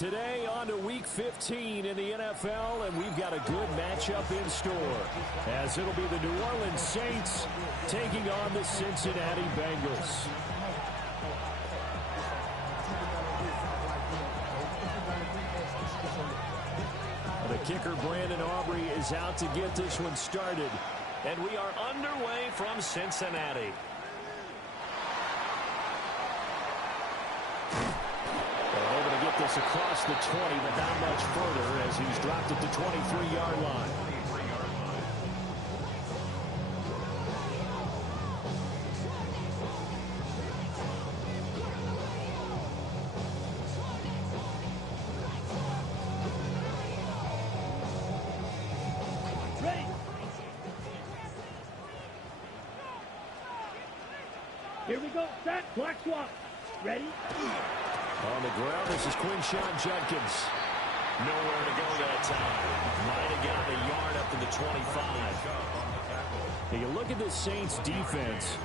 Today on to Week 15 in the NFL, and we've got a good matchup in store, as it'll be the New Orleans Saints taking on the Cincinnati Bengals. The kicker, Brandon Aubrey, is out to get this one started. And we are underway from Cincinnati. This across the 20, but not much further as he's dropped at the 23-yard line. Ready. Here we go. Set. Black swap. Ready. On the ground, this is Quinshon Judkins. Nowhere to go that time. Might have gotten a yard up to the 25. Now you look at this Saints defense.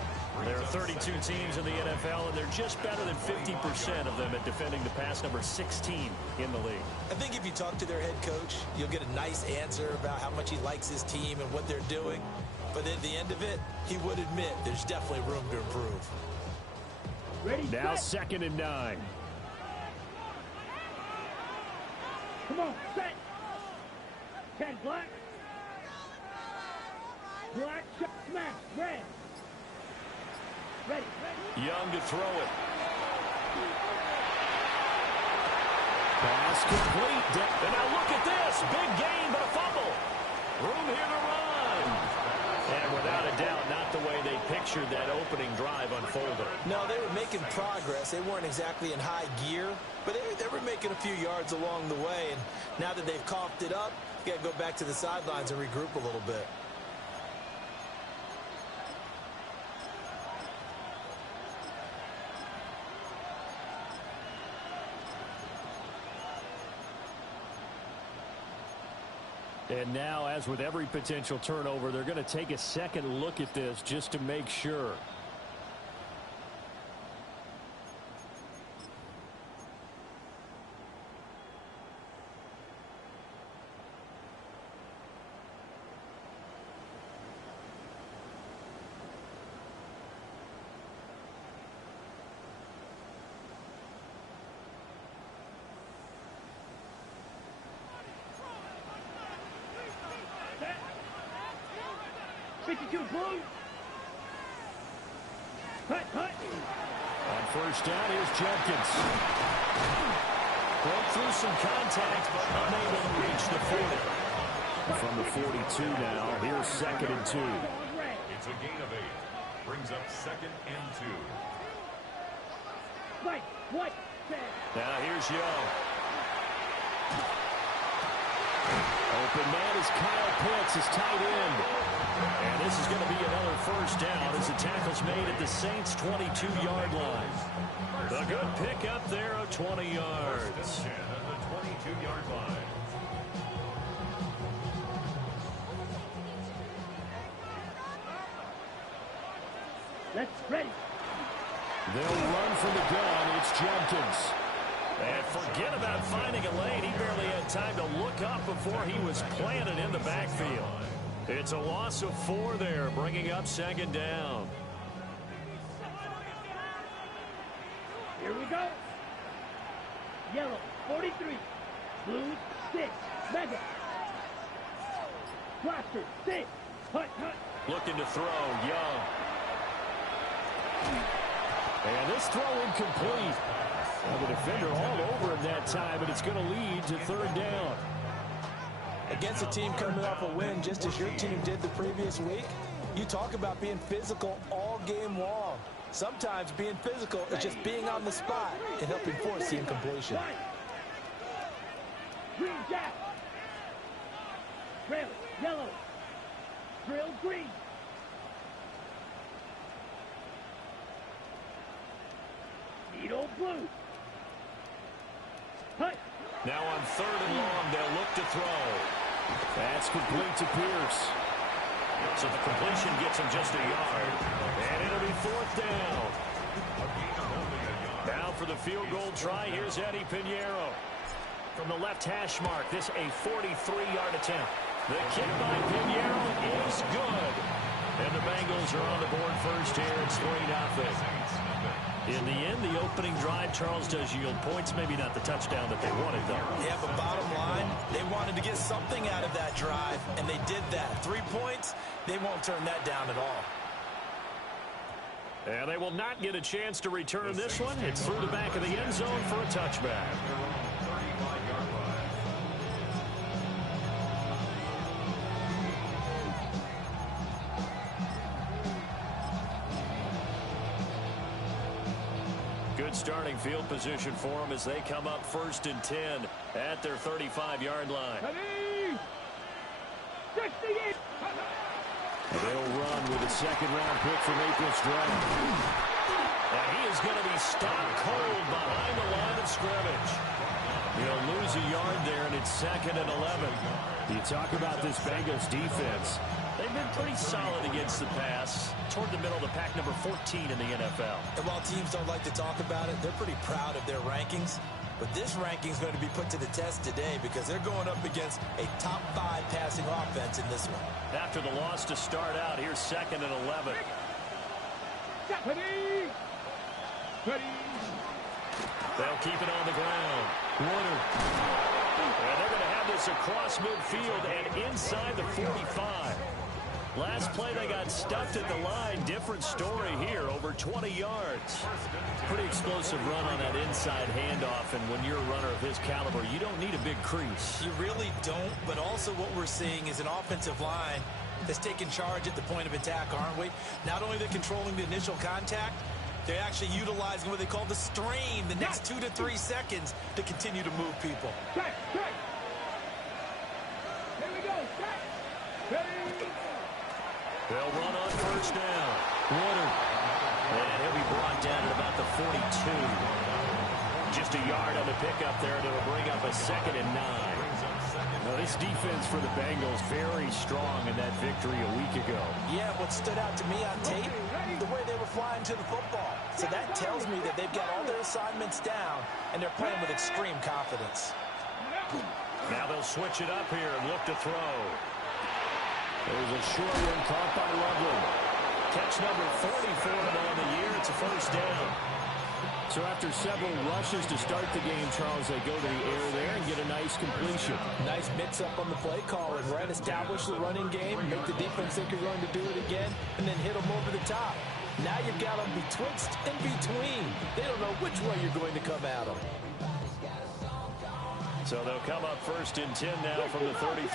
There are 32 teams in the NFL, and they're just better than 50% of them at defending the pass, number 16 in the league. I think if you talk to their head coach, you'll get a nice answer about how much he likes his team and what they're doing. But at the end of it, he would admit there's definitely room to improve. Ready, now set. 2nd and 9. Come on, set. 10 black. Black shot smash. Red. Ready. Young to throw it. Pass complete. And now look at this. Big gain, but a fumble. Room here to run. And without a doubt, not the way they pictured that opening drive unfolded. No, they were making progress. They weren't exactly in high gear, but they were making a few yards along the way. And now that they've coughed it up, you got to go back to the sidelines and regroup a little bit. And now, as with every potential turnover, they're going to take a second look at this just to make sure. Blue. Hut. On first down, here's Judkins. Broke through some contact, but unable to reach the 40. From the 42 now, here's 2nd and 2. It's a gain of 8. Brings up 2nd and 2. Right. What? Now here's Young. Open man is Kyle Pitts, his tight end. And this is going to be another first down as the tackle's made at the Saints' 22-yard line. A good pick up there of 20 yards. First and 10 at the 22-yard line. Let's ready. They'll run from the gun. It's Judkins. And forget about finding a lane. He barely had time to look up before he was planted in the backfield. It's a loss of 4 there, bringing up 2nd down. Here we go. Yellow, 43. Blue, 6. Mega. Blaster, 6. Hut. Looking to throw, Young. And this throw incomplete. Well, the defender all over him that time, and it's going to lead to 3rd down. Against a team coming off a win just as your team did the previous week, you talk about being physical all game long. Sometimes being physical is just being on the spot and helping force the incompletion. Green jack. Trail, yellow. Drill, green. Needle, blue. Hut. Now on 3rd and long, they'll look to throw. That's complete to Pierce. So the completion gets him just a yard. And it'll be 4th down. Now for the field goal try, here's Eddie Pinheiro. from the left hash mark. This a 43-yard attempt. The kick by Pinheiro is good. And the Bengals are on the board first here. It's 3-0. In the end, the opening drive, Charles, does yield points. Maybe not the touchdown that they wanted, though. Yeah, but bottom line, they wanted to get something out of that drive, and they did that. 3 points, they won't turn that down at all. And they will not get a chance to return this one. It's through the back of the end zone for a touchback. Good starting field position for them as they come up 1st and 10 at their 35-yard line. They'll run with a second-round pick from April's draft. And he is going to be stopped cold behind the line of scrimmage. He'll lose a yard there, and it's 2nd and 11. You talk about this Bengals defense. They've been pretty solid against the pass, toward the middle of the pack, number 14 in the NFL. And while teams don't like to talk about it, they're pretty proud of their rankings. But this ranking is going to be put to the test today because they're going up against a top 5 passing offense in this one. After the loss to start out, here's 2nd and 11. They'll keep it on the ground. Warner. And they're going to have this across midfield and inside the 45. Last play, they got stuffed at the line. Different story here, over 20 yards. Pretty explosive run on that inside handoff, and when you're a runner of his caliber, you don't need a big crease. You really don't, but also what we're seeing is an offensive line that's taking charge at the point of attack, aren't we? Not only they're controlling the initial contact, they're actually utilizing what they call the strain, the next 2 to 3 seconds to continue to move people. Here we go. They'll run on 1st down. Warner. And he'll be brought down at about the 42. Just a yard on the pickup there that'll bring up a 2nd and 9. Now, this defense for the Bengals very strong in that victory a week ago. Yeah, what stood out to me on tape, the way they were flying to the football. So that tells me that they've got all their assignments down, and they're playing with extreme confidence. Now they'll switch it up here and look to throw. There's a short one caught by Loveland. Catch number 44 on the year. It's a 1st down. So after several rushes to start the game, Charles, they go to the air there and get a nice completion. Nice mix-up on the play calling, right? Establish the running game, make the defense think you're going to do it again, and then hit them over the top. Now you've got them betwixt and between. They don't know which way you're going to come at them. So they'll come up 1st and 10 now from the 33.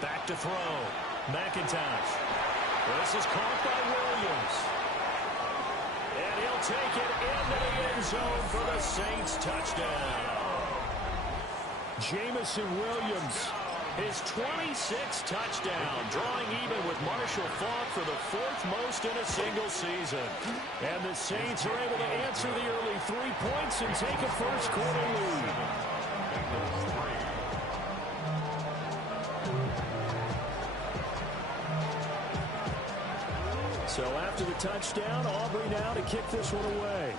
Back to throw. McIntosh. This is caught by Williams. And he'll take it into the end zone for the Saints touchdown. Jamison Williams. His 26th touchdown, drawing even with Marshall Faulk for the 4th most in a single season. And the Saints are able to answer the early 3 points and take a first-quarter lead. So after the touchdown, Aubrey now to kick this one away.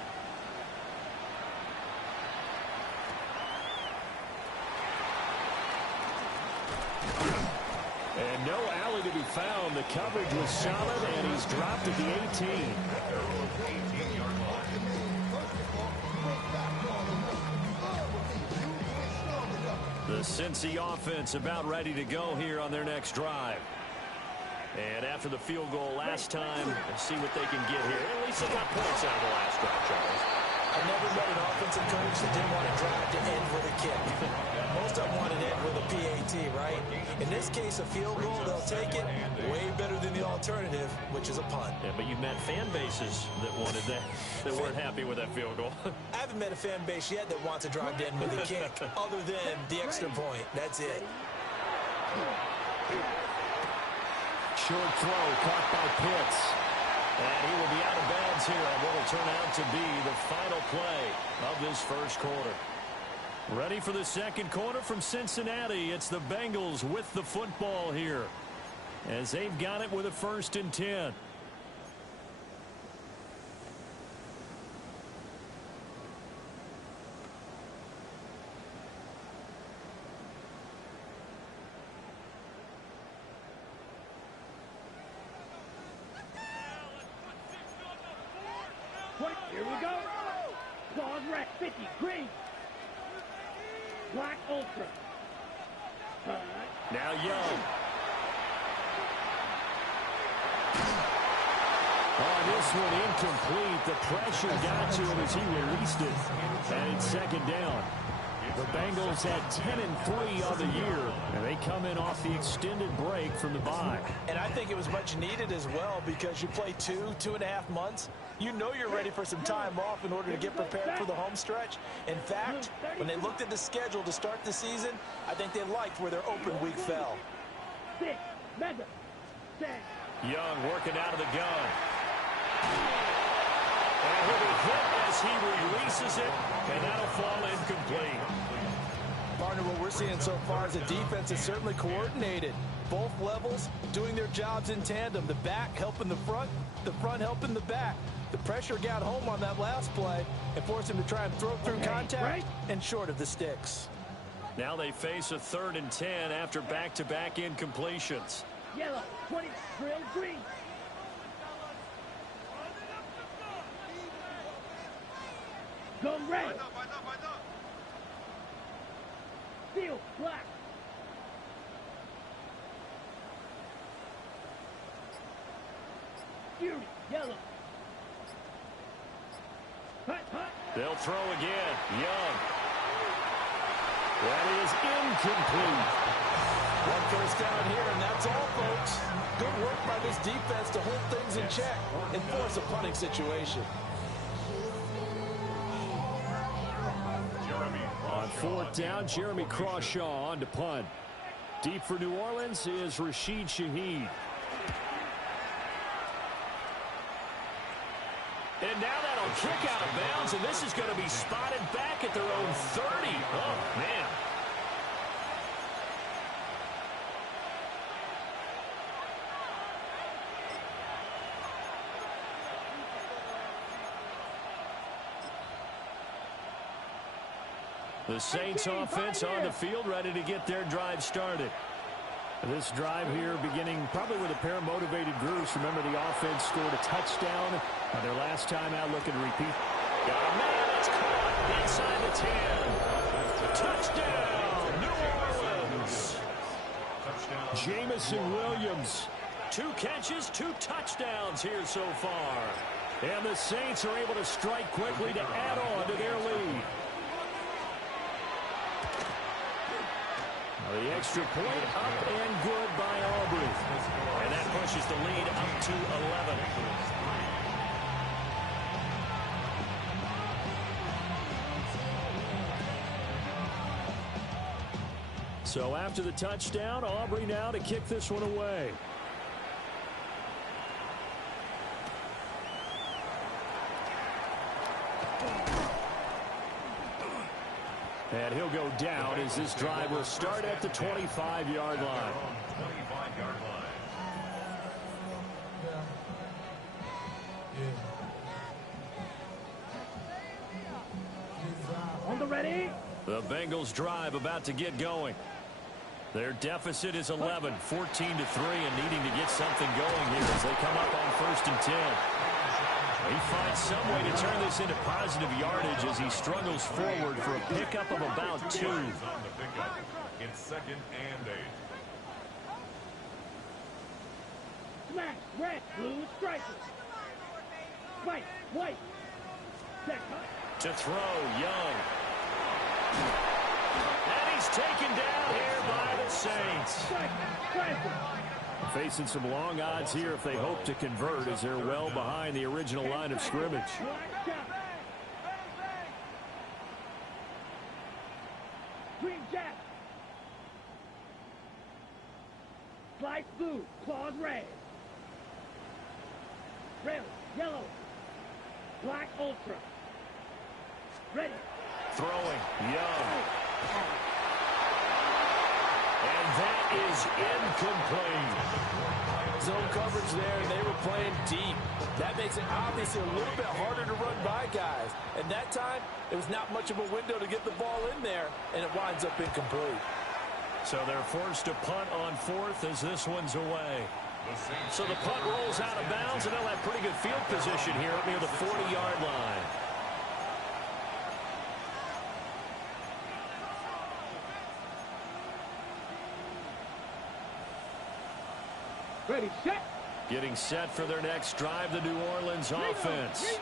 And no alley to be found. The coverage was solid, and he's dropped at the 18. The Cincy offense about ready to go here on their next drive. And after the field goal last time, let's see what they can get here. At least they got points out of the last drive, Charles. I never met an offensive coach that didn't want to drive to end with a kick. Most of them want to end with a PAT, right? In this case, a field goal, they'll take it. Way better than the alternative, which is a punt. Yeah, but you've met fan bases that wanted that, that weren't happy with that field goal. I haven't met a fan base yet that wants to drive to end with a kick, other than the extra point. That's it. Short throw caught by Pitts. And he will be out of bounds here on what will turn out to be the final play of this first quarter. Ready for the second quarter from Cincinnati. It's the Bengals with the football here, as they've got it with a 1st and 10. Here we go. Claws red, 50, green. Black ultra. Now Young. On this one, incomplete. The pressure got to him as he released it. And it's second down. The Bengals had 10-3 on the year, and they come in off the extended break from the bye. And I think it was much needed as well because you play 2.5 months. You know you're ready for some time off in order to get prepared for the home stretch. In fact, when they looked at the schedule to start the season, I think they liked where their open week fell. Young working out of the gun. And he'll be hit as he releases it, and that'll fall incomplete. Partner, what we're seeing so far is the defense is certainly coordinated. Both levels doing their jobs in tandem. The back helping the front helping the back. The pressure got home on that last play and forced him to try and throw through contact and short of the sticks. Now they face a 3rd and 10 after back-to-back incompletions. Yellow, 20, drill green. Go red. Field black. Fury yellow. Hut, hut. They'll throw again. Young. That is incomplete. 1 first down here, and that's all, folks. Good work by this defense to hold things in check and force a punting situation. On 4th down, Jeremy Crawshaw on to punt. Deep for New Orleans is Rashid Shaheed. And now that'll kick out of bounds, and this is going to be spotted back at their own 30. Oh, man. The Saints offense on the field, ready to get their drive started. This drive here beginning probably with a pair of motivated groups. Remember, the offense scored a touchdown on their last time out, looking to repeat. Got a man that's caught inside the 10. Touchdown, New Orleans. Jamison Williams. 2 catches, 2 touchdowns here so far. And the Saints are able to strike quickly to add on to their lead. The extra point up and good by Aubrey. And that pushes the lead up to 11. So after the touchdown, Aubrey now to kick this one away. And he'll go down as this drive will start at the 25-yard line. 25-yard line. On the ready. The Bengals drive about to get going. Their deficit is 11, 14-3, and needing to get something going here as they come up on 1st and 10. He finds some way to turn this into positive yardage as he struggles forward for a pickup of about 2. It's 2nd and 8. Smash, red, blue, stripes. White, white. Set, hut. To throw, Young. And he's taken down here by the Saints. Strike, strike. Facing some long odds here if they hope to convert as they're well behind the original line of scrimmage. Green jack. Slice blue, claws red. Red, yellow. Black ultra. Ready. Throwing, Young. And that is incomplete. Zone coverage there, and they were playing deep. That makes it obviously a little bit harder to run by guys. And that time, it was not much of a window to get the ball in there, and it winds up incomplete. So they're forced to punt on 4th as this one's away. So the punt rolls out of bounds, and they'll have pretty good field position here near the 40-yard line. Ready, set. Getting set for their next drive, the New Orleans offense.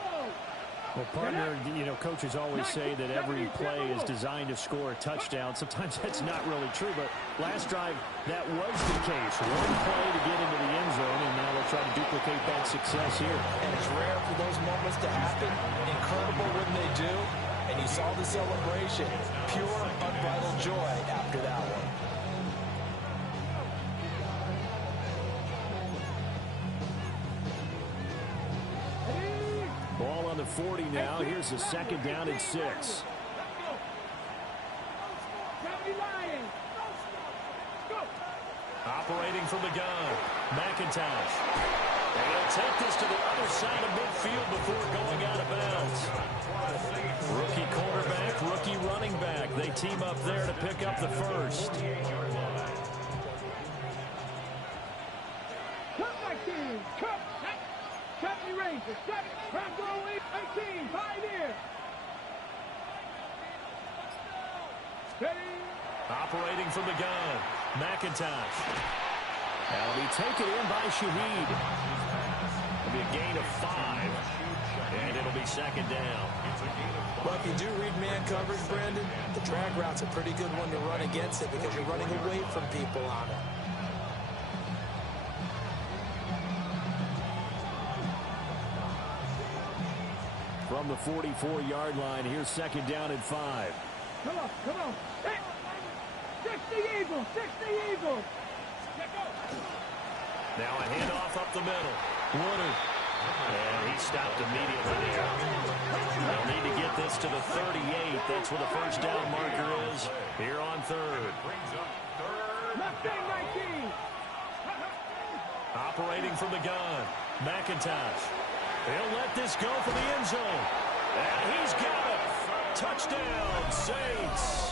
Well, partner, you know, coaches always say that every play is designed to score a touchdown. Sometimes that's not really true, but last drive, that was the case. One play to get into the end zone, and now they'll try to duplicate that success here. And it's rare for those moments to happen. Incredible when they do. And you saw the celebration. Pure, unbridled joy after that one. Ball on the 40 now. Here's a second down and 6. Operating from the gun, McIntosh. And he'll take this to the other side of midfield before going out of bounds. Rookie quarterback, rookie running back. They team up there to pick up the first. Cut my team. Cut. Cut me Rangers. Cut. Round goal 18. 5 here. Steady. Operating from the gun, McIntosh. That'll be taken in by Shaheed. It'll be a gain of 5, and it'll be second down. Well, if you do read man coverage, Brandon, the drag route's a pretty good one to run against it because you're running away from people on it. From the 44-yard line, here's second down and 5. Come on, come on. 60 Eagles, 60 Eagles. Now a handoff up the middle. Woodard. And he stopped immediately there. They'll need to get this to the 38. That's where the first down marker is here on third. Left end 19. Operating from the gun, McIntosh. He'll let this go for the end zone. And he's got it. Touchdown, Saints.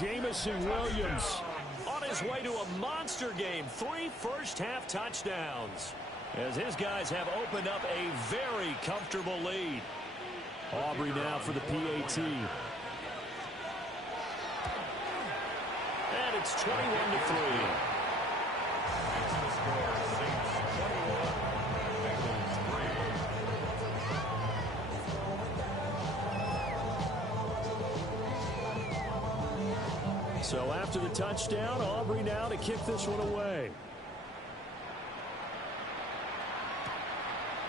Jamison Williams on his way to a monster game. 3 first-half touchdowns as his guys have opened up a very comfortable lead. Aubrey now for the PAT. And it's 21-3. So after the touchdown, Aubrey now to kick this one away.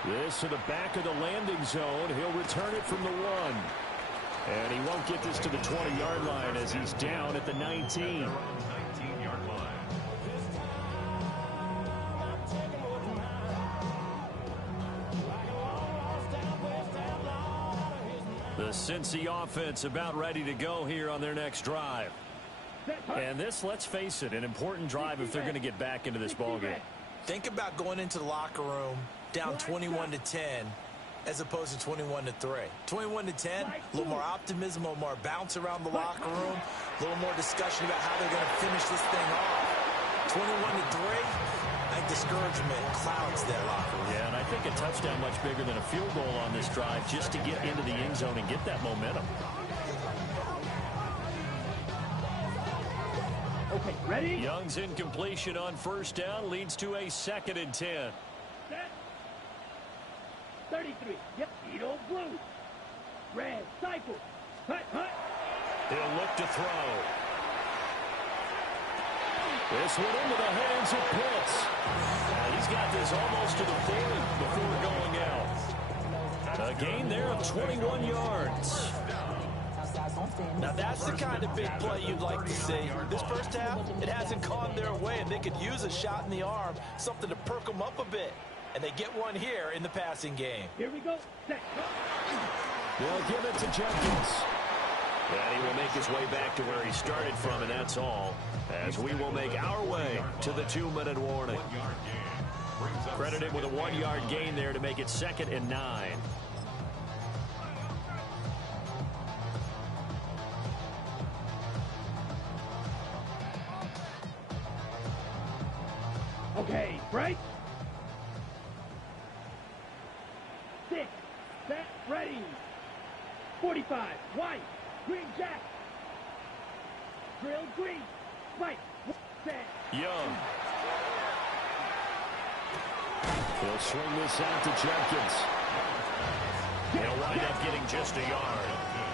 This to the back of the landing zone. He'll return it from the 1. And he won't get this to the 20-yard line as he's down at the 19. The Cincy offense about ready to go here on their next drive. And this, let's face it, an important drive if they're going to get back into this ballgame. Think about going into the locker room down 21-10 as opposed to 21-3. 21-10, a little more optimism, a little more bounce around the locker room, a little more discussion about how they're going to finish this thing off. 21-3, I think discouragement clouds that locker room. Yeah, and I think a touchdown much bigger than a field goal on this drive just to get into the end zone and get that momentum. Okay, ready? Young's incompletion on first down leads to a 2nd and 10. Set. 33. Yep, Edo blue. Red, cycle. Hut, hut. He'll look to throw. This one into the hands of Pitts. He's got this almost to the 40 before going out. A gain there of 21 yards. Now that's the kind of big play you'd like to see. This first half, it hasn't gone their way, and they could use a shot in the arm, something to perk them up a bit. And they get one here in the passing game. Here we go. Set. They'll give it to Jenkins. And he will make his way back to where he started from, and that's all. As we will make our way to the 2-minute warning. Credited with a 1-yard gain there to make it 2nd and 9. Okay, break. 6, set, ready. 45, white, green jack. Drill green, white, set. Young. He'll swing this out to Jenkins. He'll wind up getting just a yard.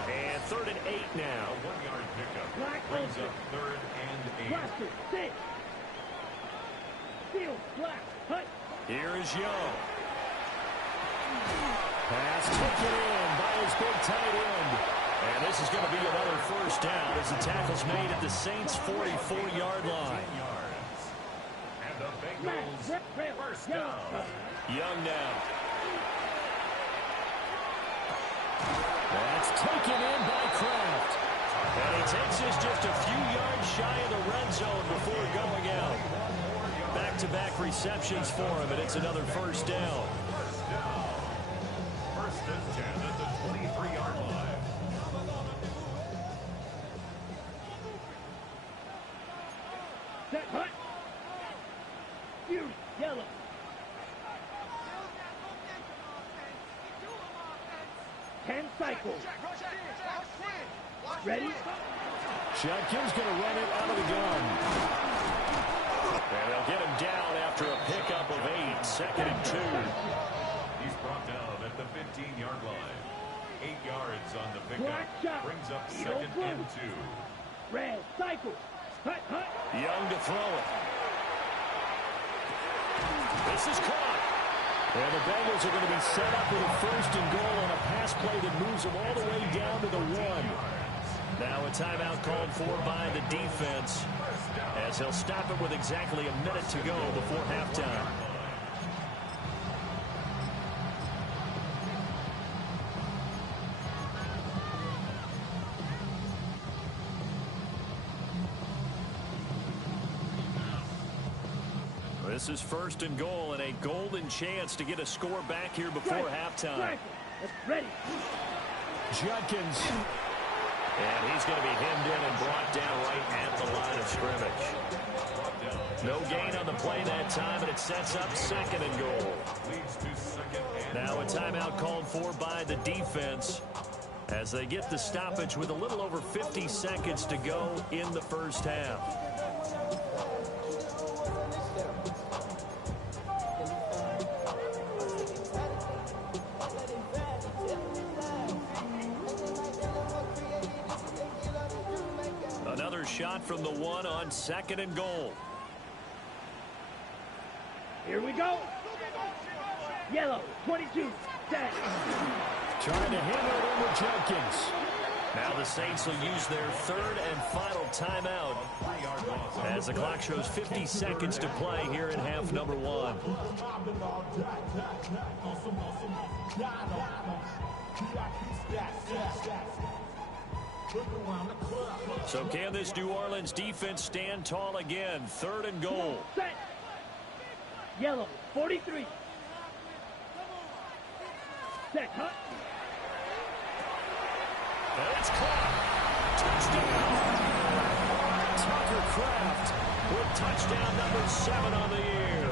And 3rd and 8 now. A 1-yard pickup. Black Brings Ulster. up 3rd and 8. Blaster, 6. Field, black, hut. Here is Young. Pass taken in by his big tight end. And this is going to be another 1st down as the tackle's made at the Saints' 44-yard line. And the Bengals 1st down. Young now. That's taken in by Kraft. And he takes us just a few yards shy of the red zone before going out. Back-to-back receptions for him, and it's another 1st down. 1st and 10 at the 23-yard line. Set, hut. Fury, yellow. Ten cycles. Ready? Jenkins going to run it out of the gun. And they'll get him down after a pickup of 8, 2nd and 2. He's brought down at the 15-yard line. 8 yards on the Black pickup. shot. Brings up Eagle 2nd and blue. 2. Red, cycle. Hut, hut. Young to throw it. This is caught. And the Bengals are going to be set up with a 1st and goal on a pass play that moves them all the way down to the 1. Now a timeout called for by the defense as he'll stop it with exactly a minute to go before halftime. This is 1st and goal and a golden chance to get a score back here before halftime. Rifle. Ready. Jenkins. And he's going to be hemmed in and brought down right at the line of scrimmage. No gain on the play that time, and it sets up 2nd and goal. Now a timeout called for by the defense as they get the stoppage with a little over 50 seconds to go in the 1st half. Another shot from the 1 on 2nd and goal. Here we go. Yellow, 22, set. Trying to handle it over Jenkins. Now the Saints will use their 3rd and final timeout as the clock shows 50 seconds to play here in half number 1. So can this New Orleans defense stand tall again? 3rd and goal. Set. Yellow, 43. Set, hut. And it's caught. Touchdown. Tucker Kraft With touchdown number 7 on the year.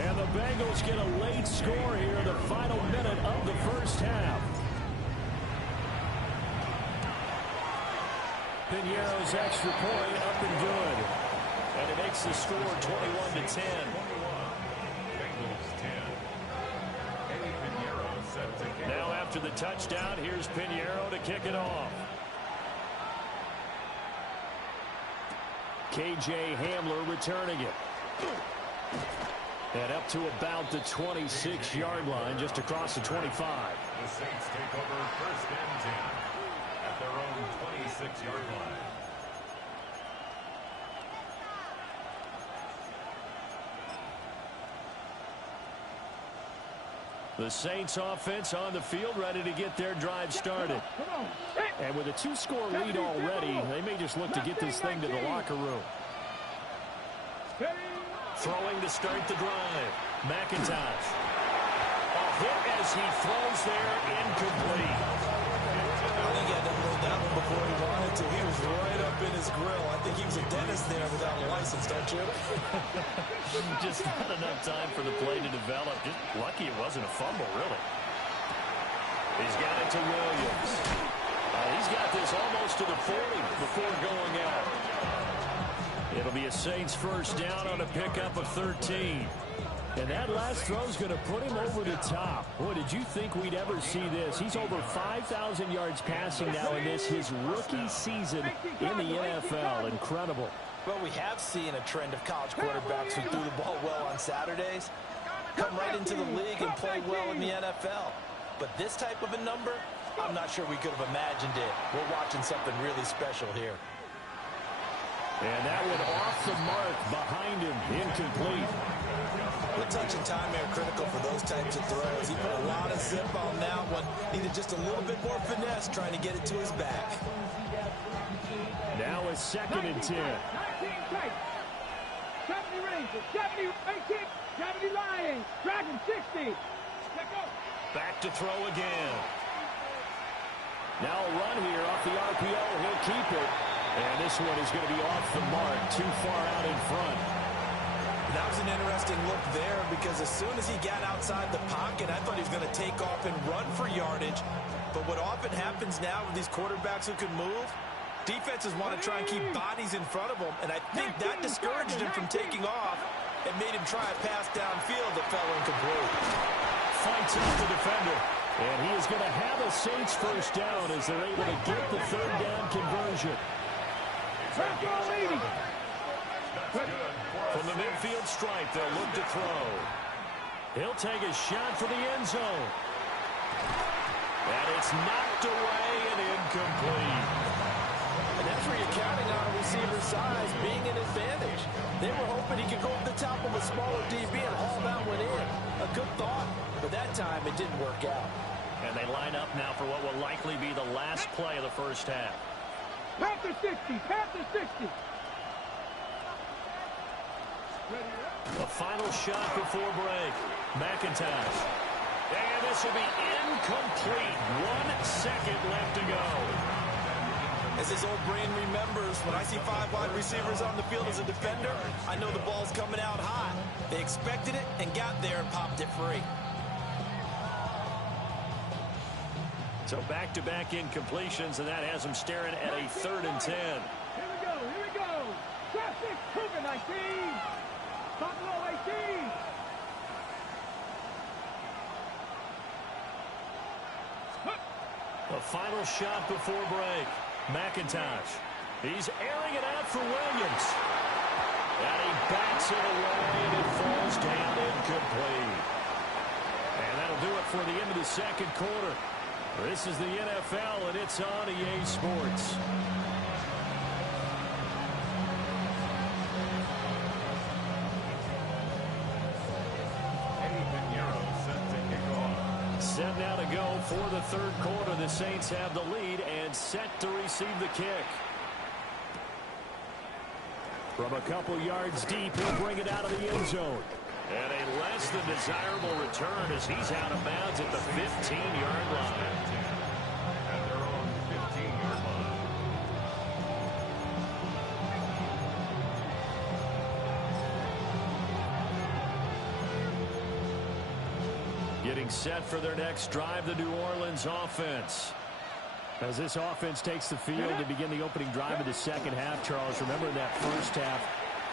And the Bengals get a late score here in the final minute of the 1st half. Piñeiro's extra point up and good. And it makes the score 21-10. Now after the touchdown, here's Piñeiro to kick it off. K.J. Hamler returning it. And up to about the 26-yard line, just across the 25. The Saints take over 1st and 10 at their own 26-yard line. The Saints offense on the field, ready to get their drive started. And with a 2-score lead already, they may just look to get this thing to the locker room. Throwing to start the drive. McIntosh. A hit as he throws there, incomplete. I think he had to hold that one before he wanted to. He was right up in his grill. I think he was a dentist there without a license, don't you? Just not enough time for the play to develop. Just lucky it wasn't a fumble, really. He's got it to Williams. He's got this almost to the 40 before going out. It'll be a Saints first down on a pickup of 13. And that last throw is going to put him over the top. Boy, did you think we'd ever see this? He's over 5,000 yards passing now in this, his rookie season in the NFL. Incredible. Well, we have seen a trend of college quarterbacks who threw the ball well on Saturdays come right into the league and play well in the NFL. But this type of a number, I'm not sure we could have imagined it. We're watching something really special here. And that one off the mark behind him, incomplete. The touch and time are critical for those types of throws. He put a lot of zip on that one. Needed just a little bit more finesse trying to get it to his back. Now a 2nd and 10. 19 tight. 70 Rangers, 70 18, 70 Lions, Dragon 60. Let go. Back to throw again. Now a run here off the RPO. He'll keep it. And this one is going to be off the mark, too far out in front. That was an interesting look there because as soon as he got outside the pocket, I thought he was going to take off and run for yardage. But what often happens now with these quarterbacks who can move, defenses want to try and keep bodies in front of them, and I think that discouraged him from taking off and made him try a pass downfield that fell incomplete. Fights off the defender. And he is going to have a Saints first down as they're able to get the 3rd down conversion. From the midfield stripe, they'll look to throw. He'll take a shot for the end zone. And it's knocked away and incomplete. And that's where you're counting on a receiver's size being an advantage. They were hoping he could go over the top of a smaller DB and haul that one in. A good thought, but that time it didn't work out. And they line up now for what will likely be the last play of the first half. Panther 60, Panther 60. A final shot before break. McIntosh. And this will be incomplete. 1 second left to go. As his old brain remembers, when I see 5 wide receivers on the field as a defender, I know the ball's coming out hot. They expected it and got there and popped it free. So back-to-back incompletions, and that has them staring at a 3rd and 10. Here we go, here we go. Traffic, Cougar 19. Buffalo 18. A final shot before break. McIntosh. He's airing it out for Williams. And he backs it away, and it falls down incomplete. And that'll do it for the end of the 2nd quarter. This is the NFL, and it's on EA Sports. Set now to go for the 3rd quarter. The Saints have the lead and set to receive the kick. From a couple yards deep, he'll bring it out of the end zone. And a less than desirable return as he's out of bounds at the 15-yard line. At their own 15-yard line. Getting set for their next drive, the New Orleans offense. As this offense takes the field to begin the opening drive of the 2nd half, Charles, remember in that first half,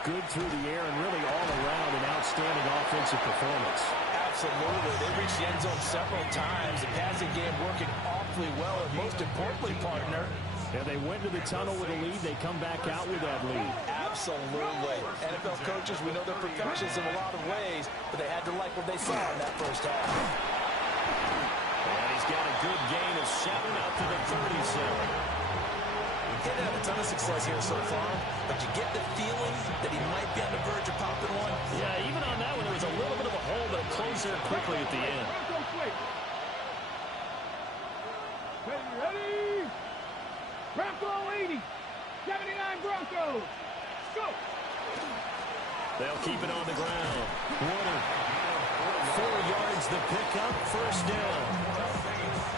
good through the air and really all around an outstanding offensive performance. Absolutely. They reached the end zone several times. The passing game working awfully well. And most importantly, partner, Yeah, they went to the tunnel with a lead. They come back out with that lead. absolutely. NFL coaches, we know they're perfectionists in a lot of ways, but they had to like what they saw in that first half. And he's got a good gain of 7 up to the 37. He didn't have a ton of success here so far, but you get the feeling that he might be on the verge of popping one. Yeah, even on that one, there was a little bit of a hole, but it closed there quickly at the end. Ready? Bronco 80. 79 Broncos. Go. They'll keep it on the ground. Warner, 4 yards the pickup, first down.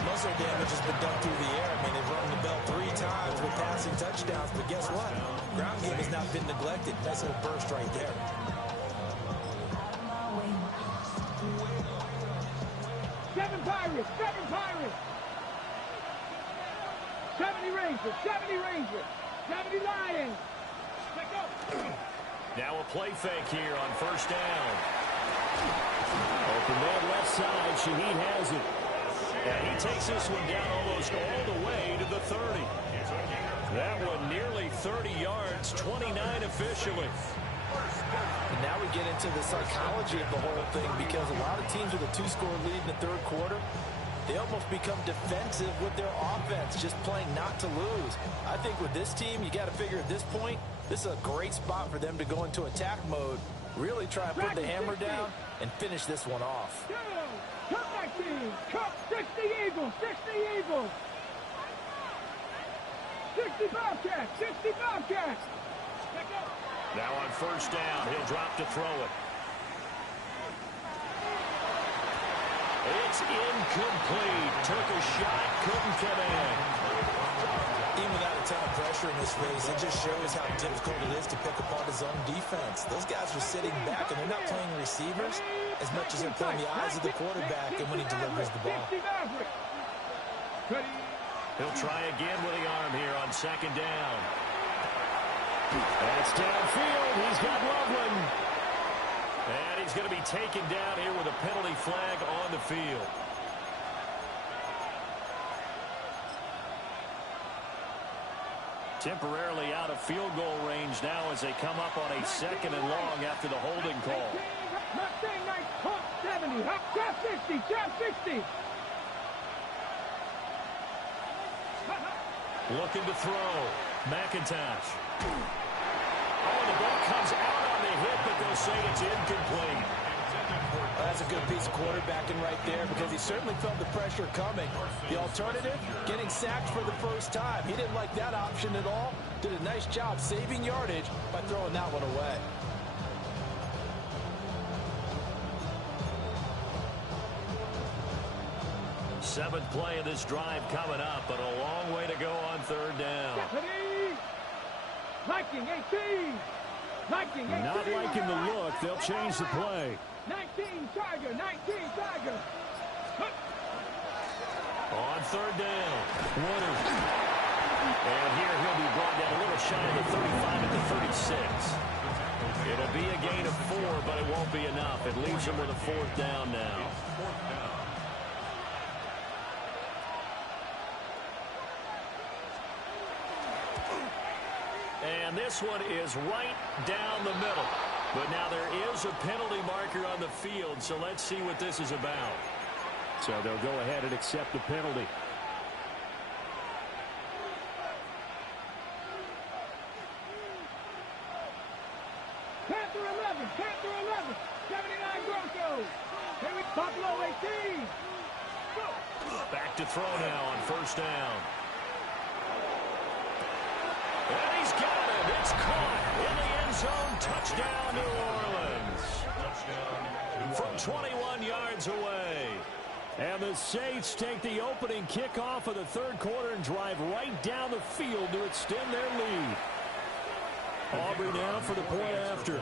Muscle damage has been done through the air. I mean, they've rung the bell 3 times with passing touchdowns, but guess what? Ground game has not been neglected. Nice little burst right there. Pirates, 7 Pirates. 70 Rangers, 70 Rangers, 70 Lions. Let go. Now a play fake here on first down. Open man left side. Shaheed has it. And he takes this one down almost all the way to the 30. That one nearly 30 yards, 29 officially. And now we get into the psychology of the whole thing, because a lot of teams with a 2-score lead in the third quarter, they almost become defensive with their offense, just playing not to lose. I think with this team, you got to figure at this point, this is a great spot for them to go into attack mode, really try and put the hammer down and finish this one off. Come back, team. Come, 60 Eagles, 60 Eagles. 60 Bobcats, 60 Bobcats. Let go. Now on first down, he'll drop to throw it. It's incomplete. Took a shot, couldn't come in. Even without a ton of pressure in his face, it just shows how difficult it is to pick apart his own defense. Those guys are sitting back, and they're not playing receivers as much as they're playing the eyes of the quarterback and when he delivers the ball. He'll try again with the arm here on second down. That's downfield. He's got Loveland. And he's going to be taken down here with a penalty flag on the field. Temporarily out of field goal range now as they come up on a second and long after the holding call. 70, Chap 60, Chap 60. Looking to throw. McIntosh. Oh, the ball comes out on the hit, but they'll say it's incomplete. That's a good piece of quarterbacking right there, because he certainly felt the pressure coming. The alternative, getting sacked for the first time. He didn't like that option at all. Did a nice job saving yardage by throwing that one away. Seventh play of this drive coming up, but a long way to go on third down. Viking 18. Viking 18. Not liking the look. They'll change the play. 19 Tiger, 19 Tiger. On third down, Woodard. And here he'll be brought down a little shy of the 35 at the 36. It'll be a gain of 4, but it won't be enough. It leaves him with a fourth down now. And this one is right down the middle. But now there is a penalty marker on the field, so let's see what this is about. So they'll go ahead and accept the penalty. Panther 11, Panther 11, 79 Broncos. Here we Buffalo 18. Go. Back to throw now on first down. And he's got it. It's caught in the end zone. Touchdown, New Orleans. From 21 yards away. And the Saints take the opening kickoff of the third quarter and drive right down the field to extend their lead. Aubrey now for the point after.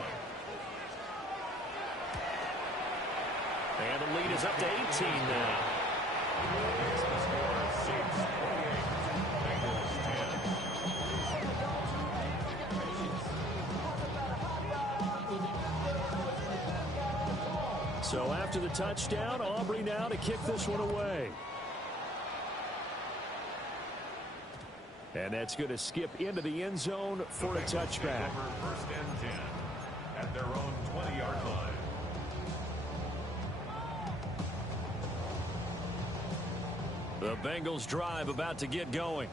And the lead is up to 18 now. So after the touchdown, Aubrey now to kick this one away. And that's going to skip into the end zone for a touchback. First and 10 at their own 20-yard line. The Bengals drive about to get going.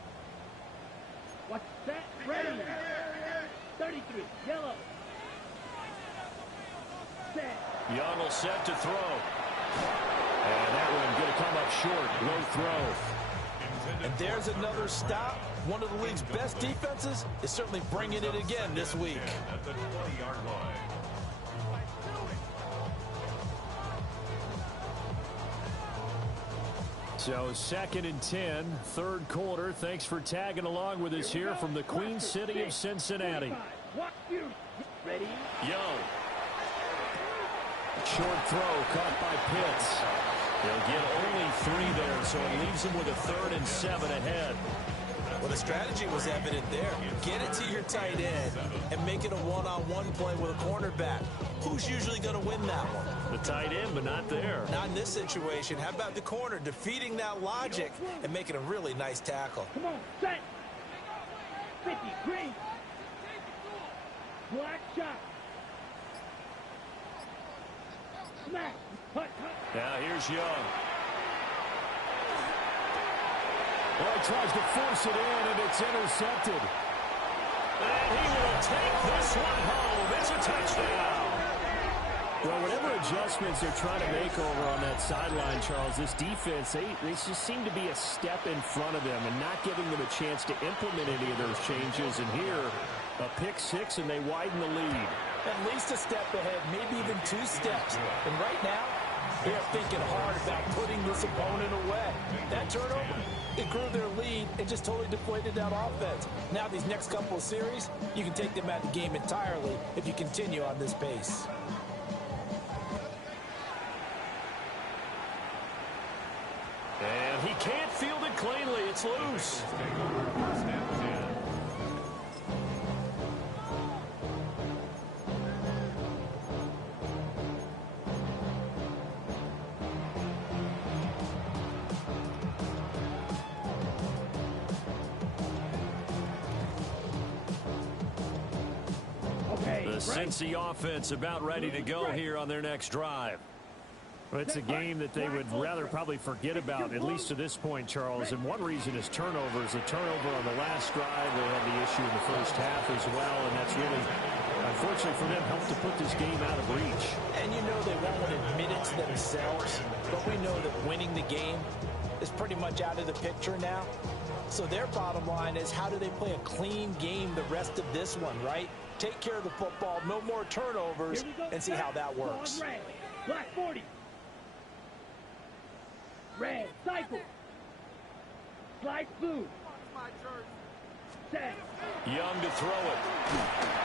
What's that? Ready. 33, yellow. Set. Young will set to throw. And that one going to come up short. Low throw. And there's another stop. One of the league's best defenses is certainly bringing it again this week. At the 20-yard line. So second and 10, third quarter. Thanks for tagging along with us here from the Queen City of Cincinnati. Ready. Young. Short throw caught by Pitts. They'll get only 3 there, so it leaves them with a 3rd and 7 ahead. Well, the strategy was evident there. Get it to your tight end and make it a one-on-one play with a cornerback. Who's usually going to win that one? The tight end, but not there. Not in this situation. How about the corner defeating that logic and making a really nice tackle? Come on, set. 50, green. Black shot. Smash. Hut, hut. Now here's Young. Well, he tries to force it in, and it's intercepted. And he will take this one home. It's a touchdown. Well, whatever adjustments they're trying to make over on that sideline, Charles, this defense, they just seem to be a step in front of them and not giving them a chance to implement any of those changes. And here, a pick-6, and they widen the lead. At least a step ahead, maybe even 2 steps. And right now, they're thinking hard about putting this opponent away. That turnover, it grew their lead and just totally deflated that offense. Now these next couple of series, you can take them out of the game entirely if you continue on this pace. And he can't field it cleanly. It's loose. First and 10. The Cincy offense about ready to go here on their next drive. Well, it's a game that they would rather probably forget about, at least to this point, Charles. And one reason is turnovers. A turnover on the last drive. They had the issue in the first half as well, and that's really, unfortunately for them, helped to put this game out of reach. And you know they won't admit it to themselves, but we know that winning the game is pretty much out of the picture now. So their bottom line is, how do they play a clean game the rest of this one, right? Take care of the football, no more turnovers, and see how that works. Red. Black 40. Red. Cycle. Slice blue. Set. Young to throw it.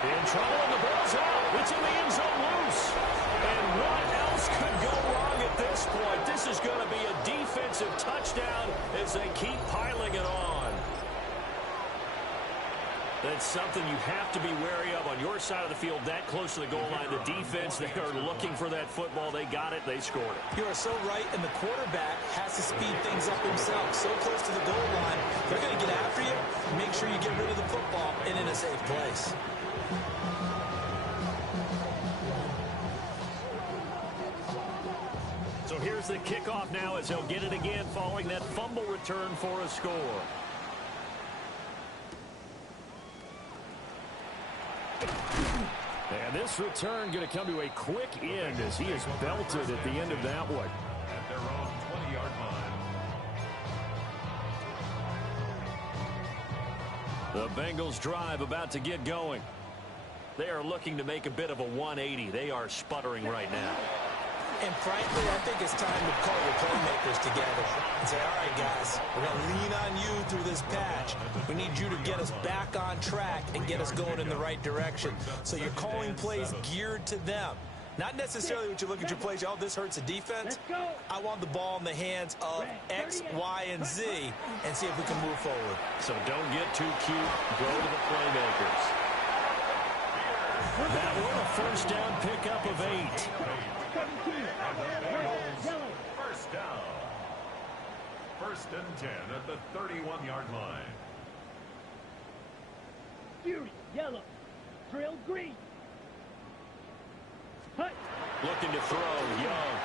In trouble, and the ball's out. It's in the end zone loose. And what else could go wrong at this point? This is going to be a defensive touchdown as they keep piling it on. That's something you have to be wary of on your side of the field, that close to the goal line. The defense, they are looking for that football. They got it. They scored it. You are so right, and the quarterback has to speed things up himself. So close to the goal line, they're going to get after you. Make sure you get rid of the football and in a safe place. So here's the kickoff now as they'll get it again following that fumble return for a score. And this return going to come to a quick end as he is belted at the end of that one. At their own 20-yard line. The Bengals drive about to get going. They are looking to make a bit of a 180. They are sputtering right now. And frankly, I think it's time to call your playmakers together and say, all right, guys, we're going to lean on you through this patch. We need you to get us back on track and get us going in the right direction. So you're calling plays geared to them. Not necessarily what you look at your plays, oh, this hurts the defense. I want the ball in the hands of X, Y, and Z and see if we can move forward. So don't get too cute. Go to the playmakers. That one, a first down pickup of 8. First down. First and 10 at the 31-yard line. Fury. Yellow. Drill green. Hut. Looking to throw. Young.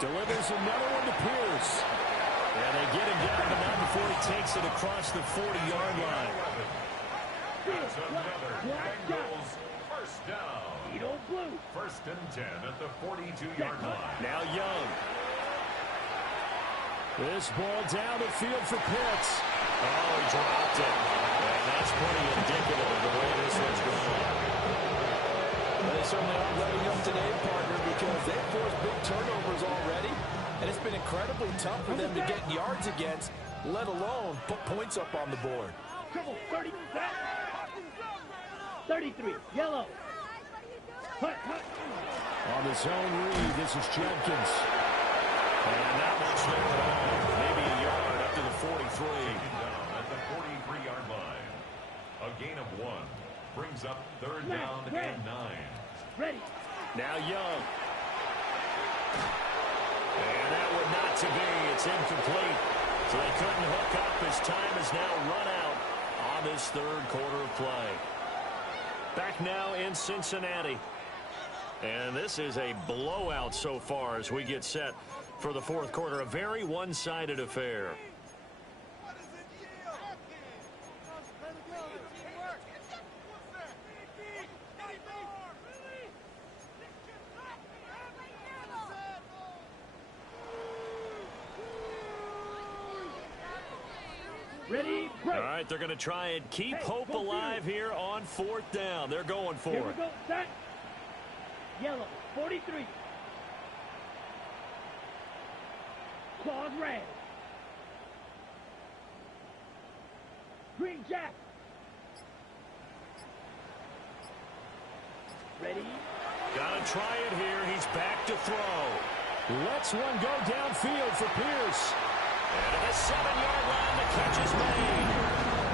Delivers another one to Pierce. And they get him down, but not before he takes it across the 40-yard line. That's another Bengals first down. Blue. First and 10 at the 42-yard line. Now Young. This ball down the field for Pitts. Oh, he dropped it. And that's pretty indicative of the way this one's going. Well, they certainly aren't letting up today, partner, because they've forced big turnovers already, and it's been incredibly tough for them to get yards against, let alone put points up on the board. Trouble. 30. 33. Yellow. Hut, hut. On the zone read, this is Jenkins. And not much there at all. Maybe a yard up to the 43. Down at the 43-yard line. A gain of 1 brings up third down and 9. Ready. Now Young. And that would not to be. It's incomplete. So they couldn't hook up as time has now run out on this third quarter of play. Back now in Cincinnati. And this is a blowout so far as we get set for the fourth quarter. A very one-sided affair. Ready, break. All right, they're going to try and keep hope alive here on fourth down. They're going for Here we it. go, set. Yellow, 43. Claws red. Green jack. Ready. Got to try it here. He's back to throw. Lets one go downfield for Pierce. And at the 7-yard line, the catch is made.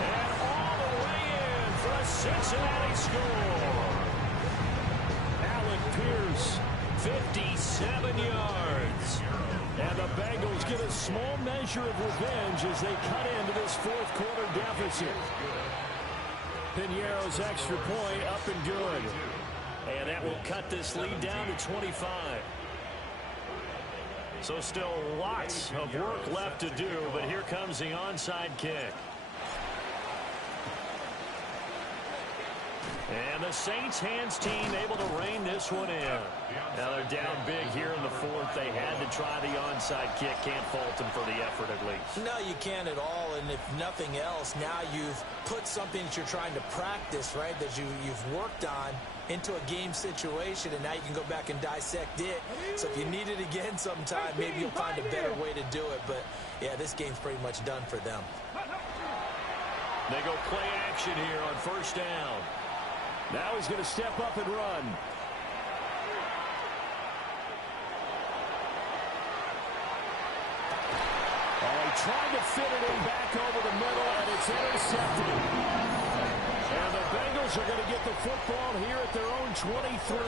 And all the way in for a Cincinnati score. Alec Pierce, 57 yards. and the Bengals get a small measure of revenge as they cut into this fourth quarter deficit. Piñeiro's extra point up and good. And that will cut this lead down to 25. So still lots of work left to do, but here comes the onside kick. And the Saints hands team able to rein this one in. Now they're down big here in the fourth. They had to try the onside kick. Can't fault them for the effort at least. No, you can't at all. And if nothing else, now you've put something that you're trying to practice, right, that you've worked on into a game situation, and now you can go back and dissect it. So if you need it again sometime, maybe you'll find a better way to do it. But, yeah, this game's pretty much done for them. They go play action here on first down. Now he's going to step up and run. Oh, he tried to fit it in back over the middle, and it's intercepted. And the Bengals are going to get the football here at their own 23.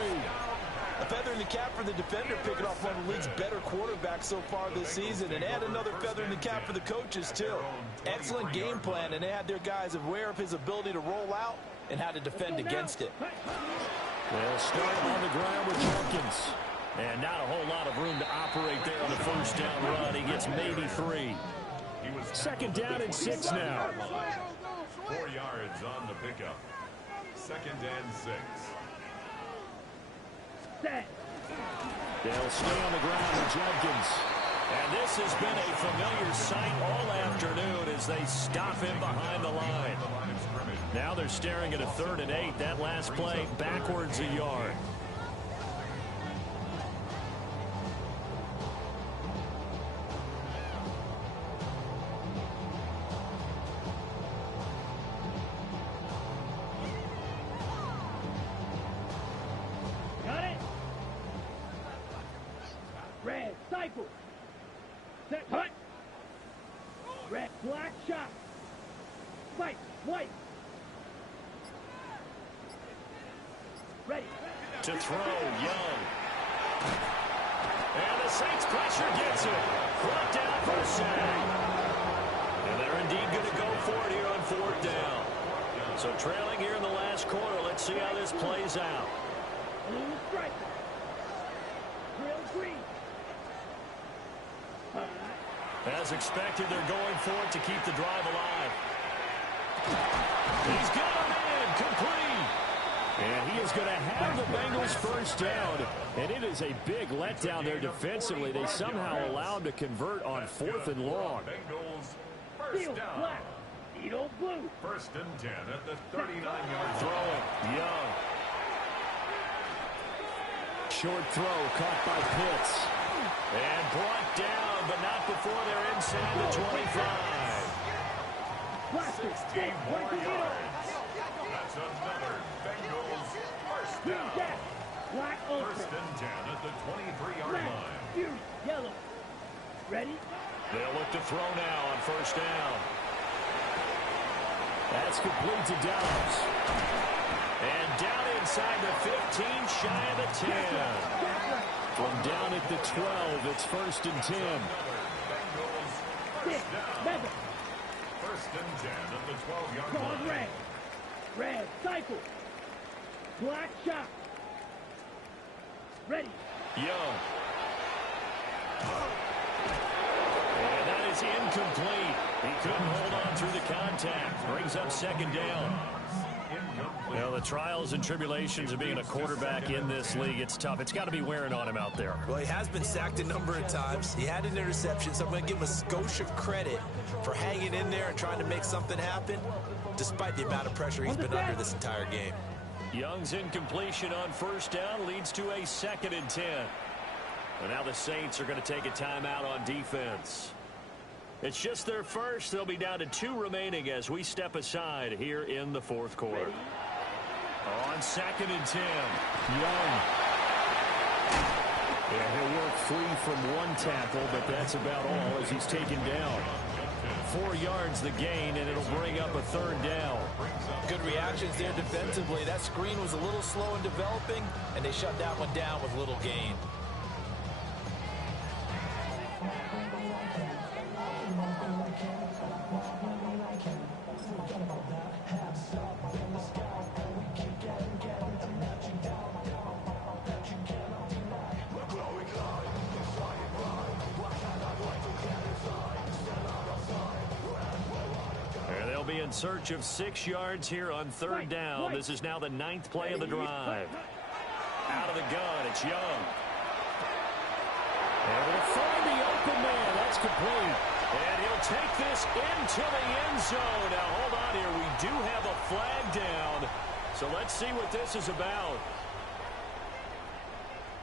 A feather in the cap for the defender, picking off one of the league's better quarterbacks so far this season, and add another feather in the cap for the coaches, too. Excellent game plan, and they had their guys aware of his ability to roll out and how to defend against it. They'll start on the ground with Jenkins. And not a whole lot of room to operate there on the first down run. He gets maybe 3. Second down and 6 now. 4 yards on the pickup. Second and 6. Set. They'll stay on the ground with Jenkins. And this has been a familiar sight all afternoon as they stop him behind the line. Now they're staring at a 3rd and 8. That last play backwards a yard. Got it. Red, cycle. Set, hut. Red, black, shot. Fight, white. Ready. To throw, Young. And the Saints pressure gets it. Brought down for a sack. And they're indeed going to go for it here on 4th down. So trailing here in the last quarter. Let's see how this plays out. Blue stripe. Grill green. As expected, they're going for it to keep the drive alive. He's got him in. Complete. And he is going to have the Bengals first down. And it is a big letdown there defensively. They somehow allowed to convert on 4th and long. Bengals first Steel down. black. Needle blue. First and 10 at the 39-yard Throwing. Young. Short throw caught by Pitts. And brought down, but not before they're inside the 25. Plastic. 16 more yards. That's another Bengals first Green down. jack. Black open. First and 10 at the 23-yard Black. line. Fury. Yellow. Ready? They'll look to throw now on first down. That's complete to Dobbs. And down inside the 15, shy of the 10. From down at the 12, it's 1st and 10. First and 10 at the 12-yard line. Red. Red. Cycle. Black shot. Ready. Young. And that is incomplete. He couldn't hold on through the contact. Brings up 2nd down. Well, the trials and tribulations of being a quarterback in this league, it's tough. It's got to be wearing on him out there. Well, he has been sacked a number of times. He had an interception, so I'm going to give him a skosh of credit for hanging in there and trying to make something happen, despite the amount of pressure he's been under this entire game. Young's incompletion on first down leads to a 2nd and 10. And now the Saints are going to take a timeout on defense. It's just their first. They'll be down to 2 remaining as we step aside here in the 4th quarter. On 2nd and 10, Young. Yeah, he'll work free from 1 tackle, but that's about all as he's taken down. 4 yards the gain, and it'll bring up a 3rd down. Good reactions there defensively. That screen was a little slow in developing, and they shut that one down with little gain. In search of 6 yards here on 3rd down. This is now the 9th play of the drive. Out of the gun, it's Young. Able to find the open man. That's complete. And he'll take this into the end zone. Now, hold on here. We do have a flag down. So let's see what this is about.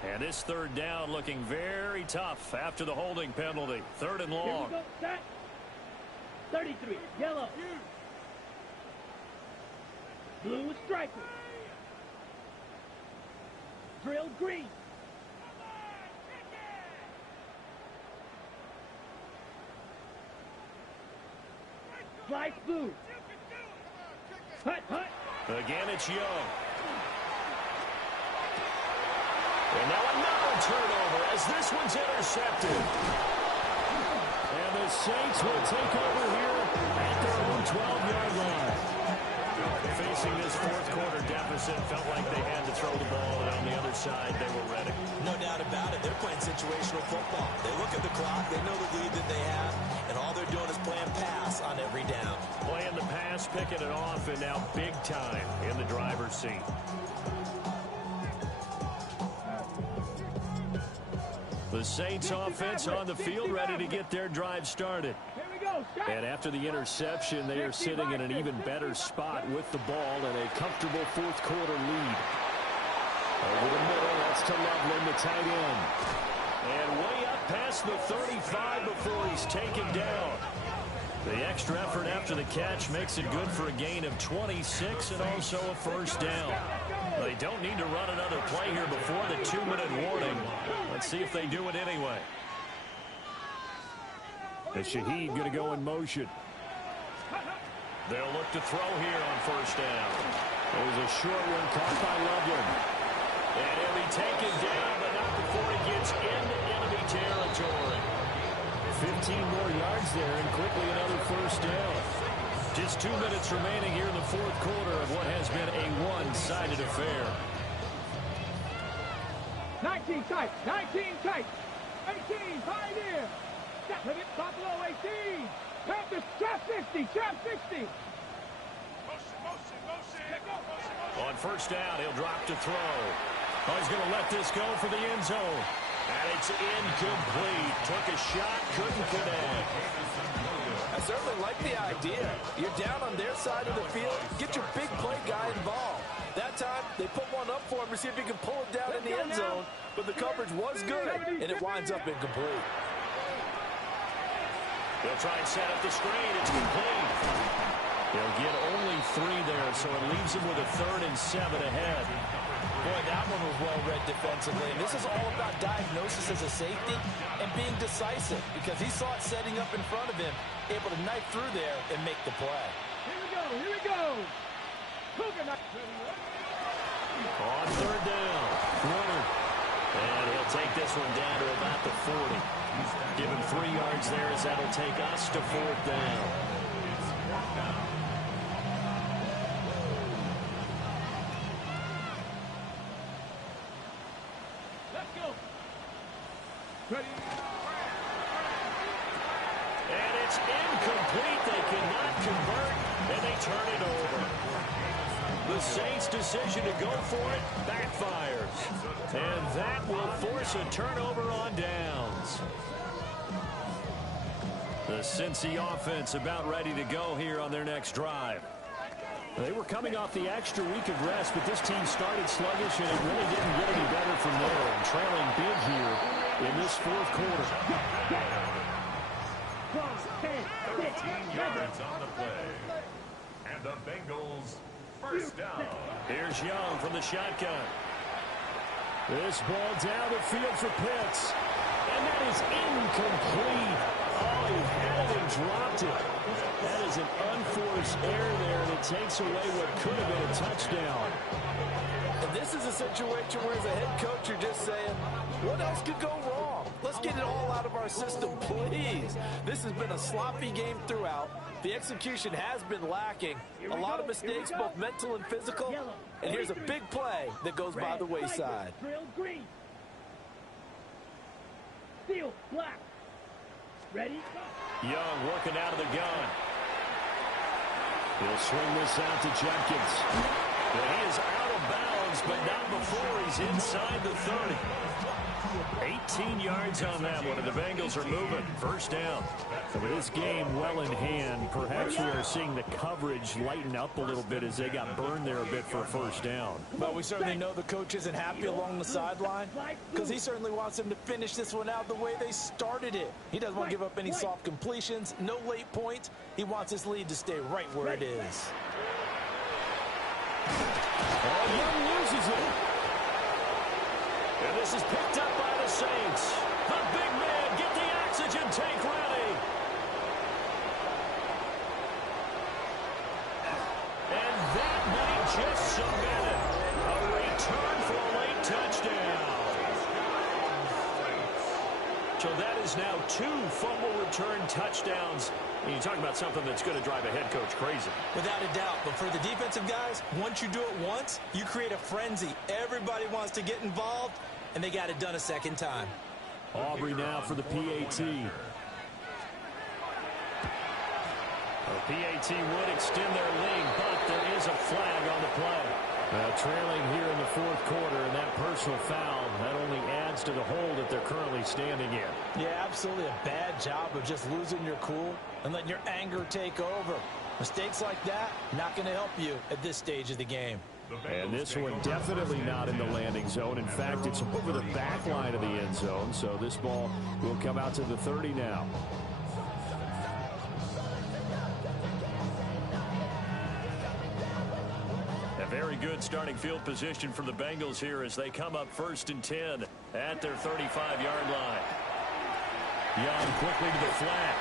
And this 3rd down looking very tough after the holding penalty. 3rd and long. Here we go. Set. 33. Yellow. Blue striker. Drill green. Slice blue. Hut, hut. Again, it's Young. And now another turnover as this one's intercepted. And the Saints will take over here at their own 12-yard line. Facing this 4th quarter deficit, felt like they had to throw the ball, and on the other side, they were ready. No doubt about it. They're playing situational football. They look at the clock, they know the lead that they have, and all they're doing is playing pass on every down. Playing the pass, picking it off, and now big time in the driver's seat. The Saints offense on the field, ready to get their drive started. And after the interception, they are sitting in an even better spot with the ball and a comfortable 4th quarter lead. Over the middle, that's to Loveland, the tight end. And way up past the 35 before he's taken down. The extra effort after the catch makes it good for a gain of 26 and also a 1st down. They don't need to run another play here before the 2-minute warning. Let's see if they do it anyway. And Shaheed going to go in motion. They'll look to throw here on 1st down. There's a short one caught by Loveland. And he'll be taken down, but not before he gets into enemy territory. 15 more yards there, and quickly another 1st down. Just 2 minutes remaining here in the 4th quarter of what has been a one-sided affair. 19 tight. 19 tight. 18. Pioneer. Step of it. Top low. 18. Panthers. Trap 60. Trap 60. On 1st down, he'll drop to throw. Oh, he's going to let this go for the end zone. And it's incomplete. Took a shot, couldn't connect. I certainly like the idea. You're down on their side of the field. Get your big play guy involved. That time, they put one up for him to see if he can pull it down in the end zone. But the coverage was good, and it winds up incomplete. They'll try and set up the screen. It's complete. They'll get only three there, so it leaves him with a 3rd and 7 ahead. Boy, that one was well read defensively. And this is all about diagnosis as a safety and being decisive because he saw it setting up in front of him, able to knife through there and make the play. Here we go, here we go. On 3rd down, Leonard. And he'll take this one down to about the 40. Give him 3 yards there as that'll take us to 4th down. Let's go. Ready. And it's incomplete. They cannot convert, and they turn it over. The Saints' decision to go for it backfires. And that will force a turnover on downs. The Cincy offense about ready to go here on their next drive. They were coming off the extra week of rest, but this team started sluggish, and it really didn't get any better from there. And trailing big here in this 4th quarter. 13 yards on the play. And the Bengals first down. Here's Young from the shotgun. This ball down the field for Pitts. And that is incomplete. Oh, he had it and dropped it. That is an unforced error there, and it takes away what could have been a touchdown. And this is a situation where as a head coach you're just saying, what else could go wrong? Let's get it all out of our system, please. This has been a sloppy game throughout. The execution has been lacking. A lot of mistakes, both mental and physical. And here's a big play that goes by the wayside. Drill green. Steel black. Ready? Young working out of the gun. He'll swing this out to Jenkins. Well, he is out of bounds, but not before he's inside the 30. 18 yards on that one, and the Bengals are moving. First down. So with this game well in hand, perhaps we are seeing the coverage lighten up a little bit as they got burned there a bit for a first down. But we certainly know the coach isn't happy along the sideline because he certainly wants them to finish this one out the way they started it. He doesn't want to give up any soft completions, no late points. He wants his lead to stay right where it is. Oh, Young loses it. And this is picked up by the Saints. The big man, get the oxygen tank ready. And that might just submit it. A return for a late touchdown. So that is now 2 fumble return touchdowns. And you talk about something that's going to drive a head coach crazy. Without a doubt. But for the defensive guys, once you do it once, you create a frenzy. Everybody wants to get involved, and they got it done a second time. Aubrey now for the PAT. The PAT would extend their lead, but there is a flag on the play. Trailing here in the 4th quarter, and that personal foul, that only adds to the hole that they're currently standing in. Yeah, absolutely a bad job of just losing your cool and letting your anger take over. Mistakes like that, not going to help you at this stage of the game. And this one definitely not in the landing zone. In fact, it's over the back line of the end zone, so this ball will come out to the 30 now. A very good starting field position for the Bengals here as they come up 1st and 10 at their 35-yard line. Young quickly to the flat.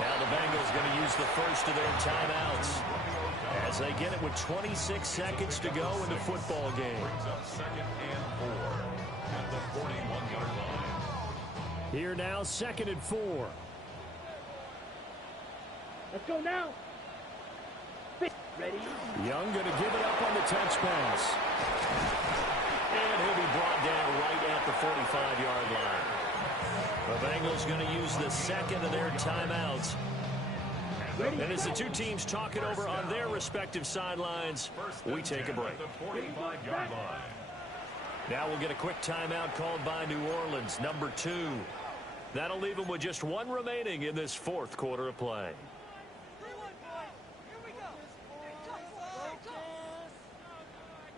Now the Bengals going to use the first of their timeouts as they get it with 26 seconds to go in the football game. Brings up 2nd and 4 at the 41-yard line. Here now, 2nd and 4. Let's go now. Ready? Young going to give it up on the touch pass. And he'll be brought down right at the 45-yard line. The Bengals going to use the 2nd of their timeouts. And as the 2 teams talk it over on their respective sidelines, we take a break. Now we'll get a quick timeout called by New Orleans, number 2. That'll leave them with just 1 remaining in this 4th quarter of play.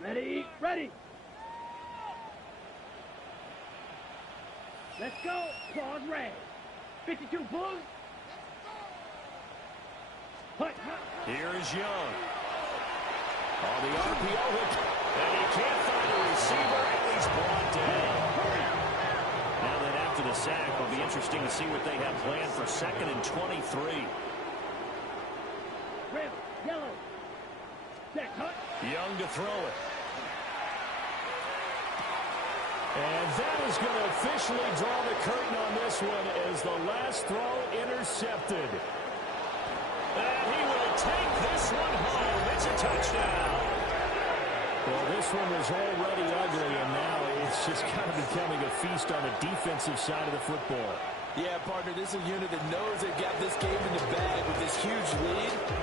Ready? Ready. Let's go. Pause red. 52 Bulls. Hut. Here is Young. On the RPO hook. And he can't find a receiver, and he's brought down. Now then, after the sack, it'll be interesting to see what they have planned for 2nd and 23. Red, yellow. Check, hut. Young to throw it. And that is going to officially draw the curtain on this one as the last throw intercepted. And he will take this one home. It's a touchdown. Well, this one was already ugly, and now it's just kind of becoming a feast on the defensive side of the football. Yeah, partner, this is a unit that knows they've got this game in the bag with this huge lead.